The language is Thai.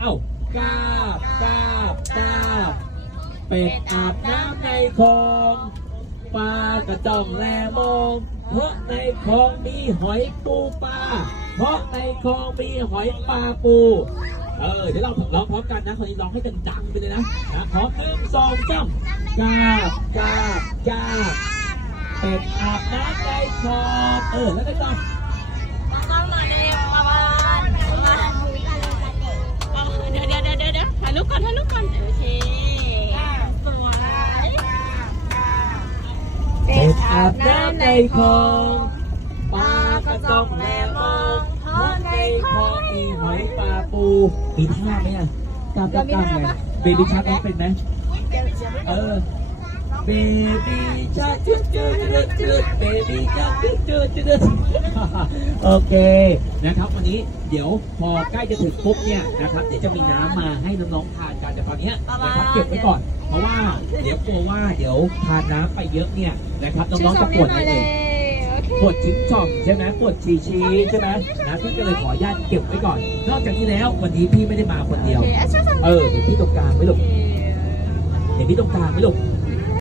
เอ้ากาบกาบกาบเป็ดอาบน้ำในคลองปลากระจ่องแลมองเพราะในคลองมีหอยปูปลาเพราะในคลองมีหอยปลาปู เออเดี๋ยวเราร้องพร้อมกันนะคนนี้ร้องให้ดังๆไปเลยนะนะพร้อมหนึ่งสองสามกาบกาบกาบเป็ดอาบน้ำในคลองเออแล้วก็ต่อ เดี๋ยวถ่ายรูปก่อนถ่ายรูปก่อนโอเคสวยเป็ดอาบน้ำในคลองปลาก็จ้องแลมองเพราะในคลองมีหอยปลาปูมีท่าไหมอะกล้ามกล้ามกล้ามไงเบบี้ชักร้องเป็นไหมเออเบบี้ชักจุดจุดจุดจุด เบบี้ชักจุดจุดจุดโอเคนะครับ วันนี้เดี๋ยวพอใกล้จะถึงปุ๊บเนี่ยนะครับเดี๋ยวจะมีน้ำมาให้น้องๆทานกันแต่ตอนเนี้ยนะครับเก็บไว้ก่อน เพราะว่าเดี๋ยวกลัวว่าเดี๋ยวทานน้ำไปเยอะเนี่ยนะครับน้องๆจะปวดไหมเอ่ยโอเคปวดชิ้นช่องใช่ไหมปวดชีชีใช่ไหมนะพี่ก็เลยขออนุญาตเก็บไว้ก่อน นอกจากนี้แล้ววันนี้พี่ไม่ได้มาคนเดียวโอเคอะช่วยฟังเออเห็นพี่ตรงกลางไหมลูกโอเคเห็นพี่ตรงกลางไหมลูก